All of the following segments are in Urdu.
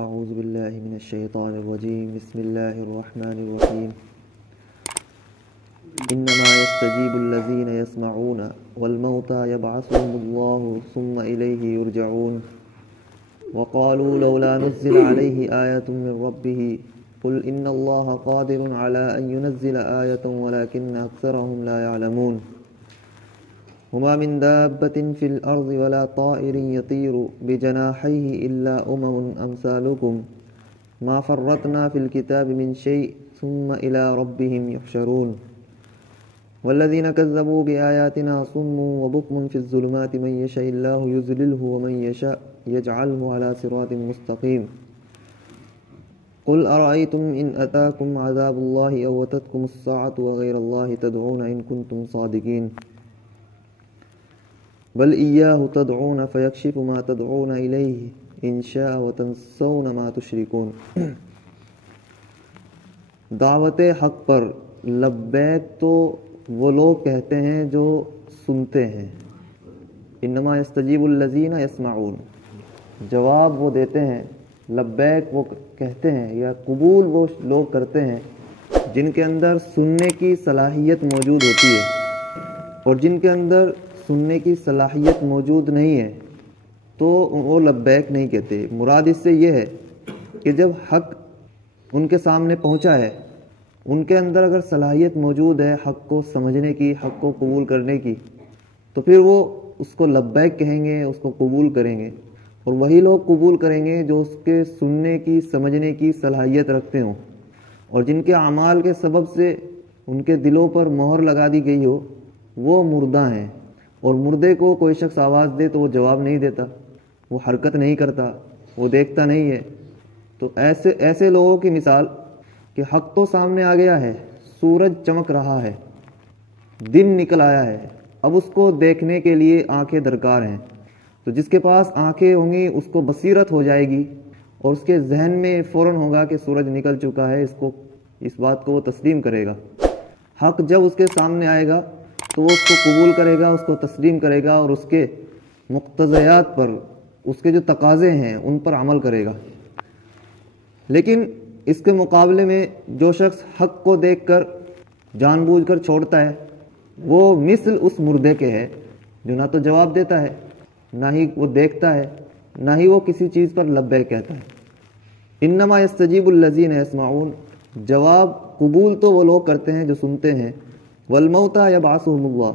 اعوذ باللہ من الشیطان الرجیم بسم اللہ الرحمن الرحیم انما يستجيب الذين يسمعون والموتى يبعثهم الله ثم إليه يرجعون وقالوا لولا نزل عليه آية من ربه قل إن الله قادر على أن ينزل آية ولكن أكثرهم لا يعلمون وما من دابة في الأرض ولا طائر يطير بجناحيه إلا أمثالكم ما فرطنا في الكتاب من شيء ثم إلى ربهم يحشرون والذين كذبوا بآياتنا صم وبكم في الظلمات من يشاء الله يذلله ومن يشاء يجعله على صراط مستقيم قل أرأيتم إن أتاكم عذاب الله أو أتتكم الساعة وغير الله تدعون إن كنتم صادقين بل إياه تدعون فيكشف ما تدعون إليه إن شاء وتنسون ما تشركون دعوت حق پر لبیک تو وہ لوگ کہتے ہیں جو سنتے ہیں. انما یستجیب الذین یسمعون، جواب وہ دیتے ہیں، لبیک وہ کہتے ہیں یا قبول وہ لوگ کرتے ہیں جن کے اندر سننے کی صلاحیت موجود ہوتی ہے، اور جن کے اندر سننے کی صلاحیت موجود نہیں ہے تو وہ لبیک نہیں کہتے. مراد اس سے یہ ہے کہ جب حق ان کے سامنے پہنچا ہے، ان کے اندر اگر صلاحیت موجود ہے حق کو سمجھنے کی، حق کو قبول کرنے کی، تو پھر وہ اس کو لبیک کہیں گے، اس کو قبول کریں گے. اور وہی لوگ قبول کریں گے جو اس کے سننے کی، سمجھنے کی صلاحیت رکھتے ہوں، اور جن کے اعمال کے سبب سے ان کے دلوں پر مہر لگا دی گئی ہو وہ مردہ ہیں. اور مردے کو کوئی شخص آواز دے تو وہ جواب نہیں دیتا، وہ حرکت نہیں کرتا، وہ دیکھتا نہیں ہے. تو ایسے لوگوں کی مثال کہ حق تو سامنے آ گیا ہے، سورج چمک رہا ہے، دن نکل آیا ہے، اب اس کو دیکھنے کے لیے آنکھیں درکار ہیں. تو جس کے پاس آنکھیں ہوں گی اس کو بصیرت ہو جائے گی، اور اس کے ذہن میں فوراً ہوگا کہ سورج نکل چکا ہے، اس بات کو وہ تسلیم کرے گا. حق جب اس کے سامنے آئے گا تو وہ اس کو قبول کرے گا، اس کو تسلیم کرے گا، اور اس کے مقتضیات پر، اس کے جو تقاضے ہیں ان پر عمل کرے گا. لیکن اس کے مقابلے میں جو شخص حق کو دیکھ کر جان بوجھ کر چھوڑتا ہے وہ مثل اس مردے کے ہے جو نہ تو جواب دیتا ہے، نہ ہی وہ دیکھتا ہے، نہ ہی وہ کسی چیز پر لبیک کہتا ہے. انما یستجیب الذین یسمعون، جواب قبول تو وہ لوگ کرتے ہیں جو سنتے ہیں. والموتى یبعثهم اللہ،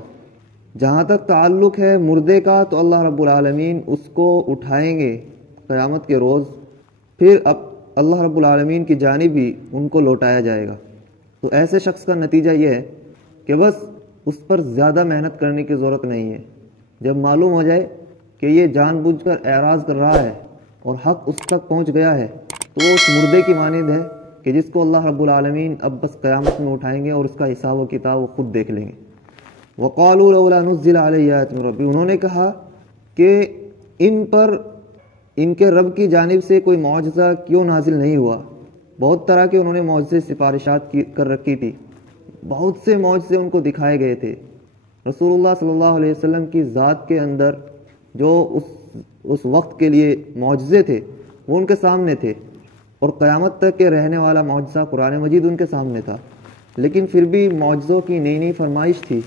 جہاں تک تعلق ہے مردے کا تو اللہ رب العالمین اس کو اٹھائیں گے قیامت کے روز، پھر اب اللہ رب العالمین کی جانب ہی ان کو لوٹایا جائے گا. تو ایسے شخص کا نتیجہ یہ ہے کہ بس اس پر زیادہ محنت کرنے کی ضرورت نہیں ہے. جب معلوم ہو جائے کہ یہ جان بوجھ کر اعراض کر رہا ہے اور حق اس تک پہنچ گیا ہے تو وہ اس مردے کی مانند ہے کہ جس کو اللہ رب العالمین اب بس قیامت میں اٹھائیں گے اور اس کا حساب و کتاب وہ خود دیکھ لیں گے. وقالوا لولا نزل علیہ آیۃ من ربی، انہوں نے کہا کہ ان پر ان کے رب کی جانب سے کوئی معجزہ کیوں نازل نہیں ہوا. بہت طرح کے انہوں نے معجزے سفارشات کر رکھی تھی، بہت سے معجزے ان کو دکھائے گئے تھے. رسول اللہ صلی اللہ علیہ وسلم کی ذات کے اندر جو اس وقت کے لیے معجزے تھے وہ ان کے سامنے تھے، اور قیامت تک کے رہنے والا معجزہ قرآن مجید ان کے سامنے تھا. لیکن پھر بھی معجزوں کی نئی نئی فرمائش تھی،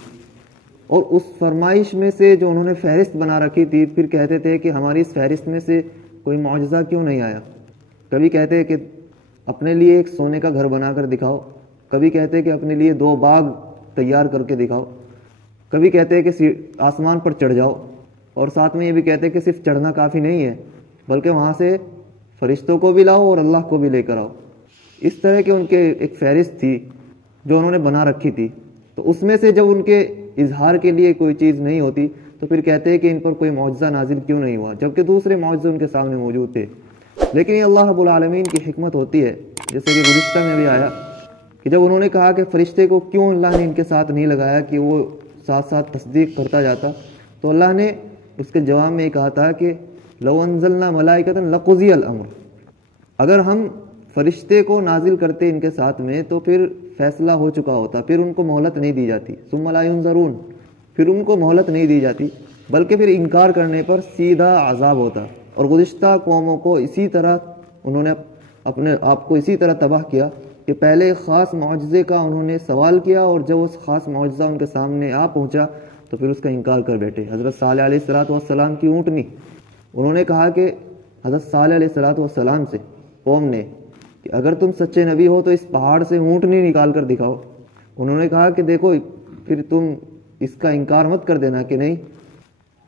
اور اس فرمائش میں سے جو انہوں نے فہرست بنا رکھی تھی پھر کہتے تھے کہ ہماری اس فہرست میں سے کوئی معجزہ کیوں نہیں آیا. کبھی کہتے کہ اپنے لیے ایک سونے کا گھر بنا کر دکھاؤ، کبھی کہتے کہ اپنے لیے 2 باغ تیار کر کے دکھاؤ، کبھی کہتے کہ آسمان پر چڑھ جاؤ، اور ساتھ میں یہ بھی کہتے کہ صرف چڑھنا کافی نہیں ہے بلکہ وہاں سے فرشتوں کو بھی لاؤ اور اللہ کو بھی لے کر آؤ. اس طرح کے ان کے ایک فہرست تھی جو انہوں نے بنا رکھی تھی. تو اس میں سے جب ان کے اظہار کے لیے کوئی چیز نہیں ہوتی تو پھر کہتے ہیں کہ ان پر کوئی معجزہ نازل کیوں نہیں ہوا، جبکہ دوسرے معجزے ان کے سامنے موجود تھے. لیکن یہ اللہ رب العالمین کی حکمت ہوتی ہے، جیسے کہ گزشتہ میں بھی آیا کہ جب انہوں نے کہا کہ فرشتے کو کیوں اللہ نے ان کے ساتھ نہیں لگایا کہ وہ ساتھ ساتھ تصدیق کرتا جاتا، تو اللہ نے اس کے جواب میں یہ کہا تھا کہ لو انزلنا ملائکۃ لقضی الامر، اگر ہم فرشتے کو نازل کرتے ان کے ساتھ میں تو پھر فیصلہ ہو چکا ہوتا، پھر ان کو مہلت نہیں دی جاتی. ثم لا ينظرون، پھر ان کو مہلت نہیں دی جاتی بلکہ پھر انکار کرنے پر سیدھا عذاب ہوتا. اور گزشتہ قوموں کو اسی طرح انہوں نے اپنے آپ کو اسی طرح تباہ کیا کہ پہلے ایک خاص معجزے کا انہوں نے سوال کیا اور جب اس خاص معجزہ ان کے سامنے آ پہنچا تو پھر اس کا انکار کر بیٹھے. حضرت صالح علیہ السلام کی اونٹنی، انہوں نے کہا کہ حضرت صالح علیہ السلام سے قوم نے کہ اگر تم سچے نبی ہو تو اس پہاڑ سے اونٹنی نکال کر دکھاؤ. انہوں نے کہا کہ دیکھو پھر تم اس کا انکار مت کر دینا کہ نہیں.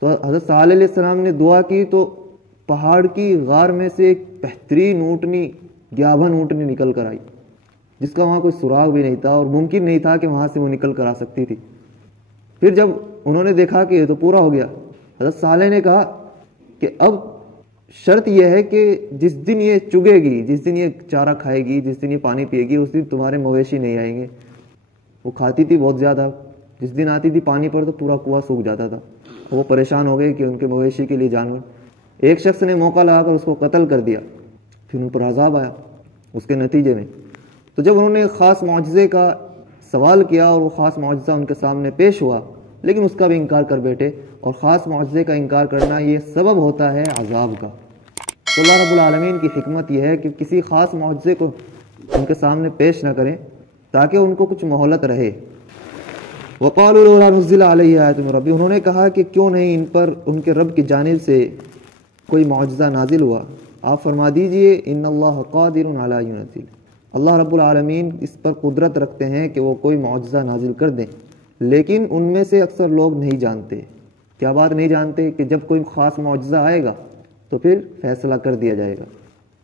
تو حضرت صالح علیہ السلام نے دعا کی تو پہاڑ کی غار میں سے ایک بہترین اونٹنی، گیابھن اونٹنی نکل کر آئی، جس کا وہاں کوئی سراغ بھی نہیں تھا اور ممکن نہیں تھا کہ وہاں سے وہ نکل کر آ سکتی تھی. پھر جب انہوں نے دیکھا کہ یہ تو پورا ہو گیا، حضرت صالح نے کہا کہ اب شرط یہ ہے کہ جس دن یہ چگے گی، جس دن یہ چارہ کھائے گی، جس دن یہ پانی پیے گی، اس دن تمہارے مویشی نہیں آئیں گے. وہ کھاتی تھی بہت زیادہ، جس دن آتی تھی پانی پر تو پورا کنواں سوکھ جاتا تھا. وہ پریشان ہو گئے کہ ان کے مویشی کے لیے جانور. ایک شخص نے موقع لگا کر اس کو قتل کر دیا، پھر ان پر عذاب آیا اس کے نتیجے میں. تو جب انہوں نے خاص معجزے کا سوال کیا اور وہ خاص معجزہ ان کے سامنے پیش ہوا لیکن اس کا بھی انکار کر بیٹھے، اور خاص معجزے کا انکار کرنا یہ سبب ہوتا ہے عذاب کا. تو اللہ رب العالمین کی حکمت یہ ہے کہ کسی خاص معجزے کو ان کے سامنے پیش نہ کریں تاکہ ان کو کچھ مہلت رہے. وقالوا لولا نزل علیہ آیۃ من ربی، انہوں نے کہا کہ کیوں نہیں ان پر ان کے رب کی جانب سے کوئی معجزہ نازل ہوا. آپ فرما دیجئے ان اللہ قادر علی ینزل، اللہ رب العالمین اس پر قدرت رکھتے ہیں کہ وہ کوئی معجزہ نازل کر دیں، لیکن ان میں سے اکثر لوگ نہیں جانتے. کیا بات نہیں جانتے؟ کہ جب کوئی خاص معجزہ آئے گا تو پھر فیصلہ کر دیا جائے گا.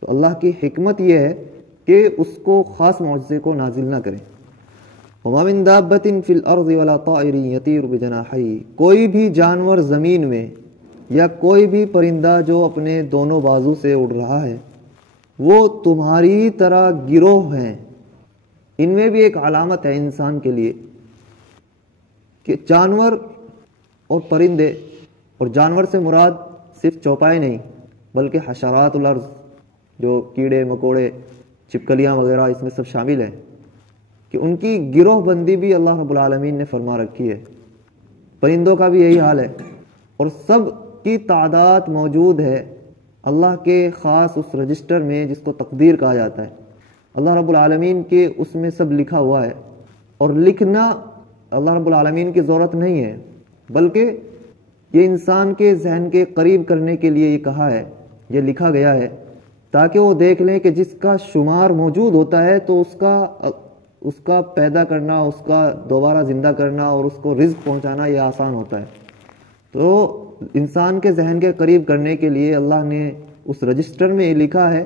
تو اللہ کی حکمت یہ ہے کہ اس کو خاص معجزے کو نازل نہ کریں. وما من دابۃ فی الارض ولا طائر یطیر بجناحیہ، کوئی بھی جانور زمین میں یا کوئی بھی پرندہ جو اپنے دونوں بازو سے اڑ رہا ہے وہ تمہاری طرح گروہ ہیں. ان میں بھی ایک علامت ہے انسان کے لیے کہ جانور اور پرندے، اور جانور سے مراد صرف چوپائے نہیں بلکہ حشرات الارض، جو کیڑے مکوڑے چھپکلیاں وغیرہ اس میں سب شامل ہیں، کہ ان کی گروہ بندی بھی اللہ رب العالمین نے فرما رکھی ہے. پرندوں کا بھی یہی حال ہے، اور سب کی تعداد موجود ہے اللہ کے خاص اس رجسٹر میں جس کو تقدیر کہا جاتا ہے. اللہ رب العالمین کے اس میں سب لکھا ہوا ہے، اور لکھنا اللہ رب العالمین کی ضرورت نہیں ہے بلکہ یہ انسان کے ذہن کے قریب کرنے کے لیے یہ کہا ہے، یہ لکھا گیا ہے تاکہ وہ دیکھ لیں کہ جس کا شمار موجود ہوتا ہے تو اس کا پیدا کرنا، اس کا دوبارہ زندہ کرنا اور اس کو رزق پہنچانا یہ آسان ہوتا ہے. تو انسان کے ذہن کے قریب کرنے کے لیے اللہ نے اس رجسٹر میں یہ لکھا ہے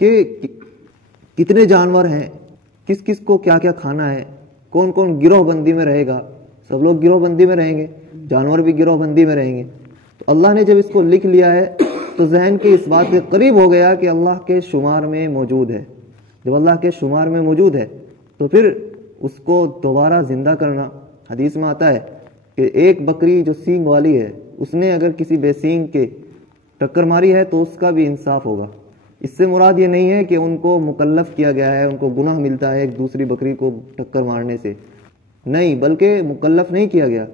کہ کتنے جانور ہیں، کس کس کو کیا کیا کھانا ہے، کون کون گروہ بندی میں رہے گا. سب لوگ گروہ بندی میں رہیں گے، جانور بھی گروہ بندی میں رہیں گے. تو اللہ نے جب اس کو لکھ لیا ہے تو ذہن کے اس بات کے قریب ہو گیا کہ اللہ کے شمار میں موجود ہے. جب اللہ کے شمار میں موجود ہے تو پھر اس کو دوبارہ زندہ کرنا. حدیث میں آتا ہے کہ ایک بکری جو سینگ والی ہے اس نے اگر کسی بے سینگ کے ٹکر ماری ہے تو اس کا بھی انصاف ہوگا. اس سے مراد یہ نہیں ہے کہ ان کو مکلف کیا گیا ہے، ان کو گناہ ملتا ہے ایک دوسری بکری کو ٹکر مارنے سے، نہیں، بلکہ مکلف نہیں کیا گیا،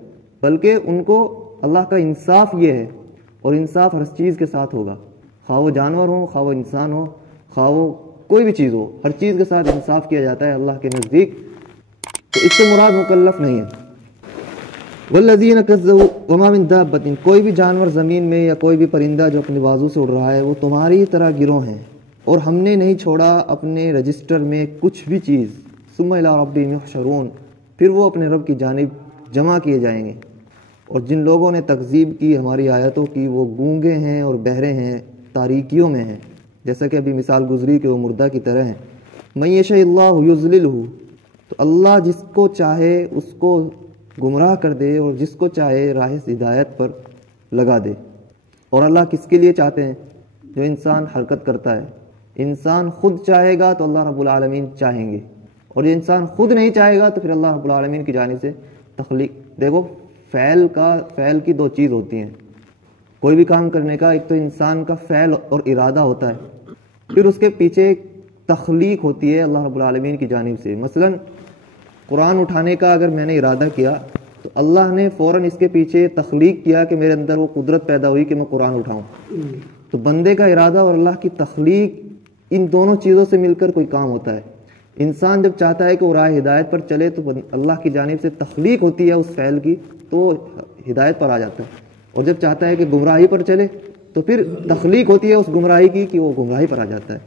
بلکہ ان کو اللہ کا انصاف یہ ہے. اور انصاف ہر چیز کے ساتھ ہوگا، خواہ وہ جانور ہو، خواہ وہ انسان ہو، خواہ وہ کوئی بھی چیز ہو، ہر چیز کے ساتھ انصاف کیا جاتا ہے اللہ کے نزدیک. تو اس سے مراد مکلف نہیں ہے. والذین کذبوا وما من دابۃ، کوئی بھی جانور زمین میں یا کوئی بھی پرندہ جو اپنے بازو سے اڑ رہا ہے وہ تمہاری طرح گروہ ہیں، اور ہم نے نہیں چھوڑا اپنے رجسٹر میں کچھ بھی چیز. ثم الی ربہم یحشرون، پھر وہ اپنے رب کی جانب جمع کیے جائیں گے. اور جن لوگوں نے تکذیب کی ہماری آیتوں کی وہ گونگے ہیں اور بہرے ہیں، تاریکیوں میں ہیں، جیسا کہ ابھی مثال گزری کہ وہ مردہ کی طرح ہیں. من یشاء اللہ یضللہ، تو اللہ جس کو چاہے اس کو گمراہ کر دے اور جس کو چاہے راہ ہدایت پر لگا دے. اور اللہ کس کے لیے چاہتے ہیں؟ جو انسان حرکت کرتا ہے. انسان خود چاہے گا تو اللہ رب العالمین چاہیں گے، اور جو انسان خود نہیں چاہے گا تو پھر اللہ رب العالمین کی جانب سے تخلیق. دیکھو فعل کی دو چیز ہوتی ہیں کوئی بھی کام کرنے کا، ایک تو انسان کا فعل اور ارادہ ہوتا ہے، پھر اس کے پیچھے تخلیق ہوتی ہے اللہ رب العالمین کی جانب سے. مثلا قرآن اٹھانے کا اگر میں نے ارادہ کیا تو اللہ نے فوراً اس کے پیچھے تخلیق کیا کہ میرے اندر وہ قدرت پیدا ہوئی کہ میں قرآن اٹھاؤں. تو بندے کا ارادہ اور اللہ کی تخلیق، ان دونوں چیزوں سے مل کر کوئی کام ہوتا ہے. انسان جب چاہتا ہے کہ وہ راہ ہدایت پر چلے تو اللہ کی جانب سے تخلیق ہوتی ہے اس فعل کی، تو ہدایت پر آ جاتا ہے. اور جب چاہتا ہے کہ گمراہی پر چلے تو پھر تخلیق ہوتی ہے اس گمراہی کی کہ وہ گمراہی پر آ جاتا ہے.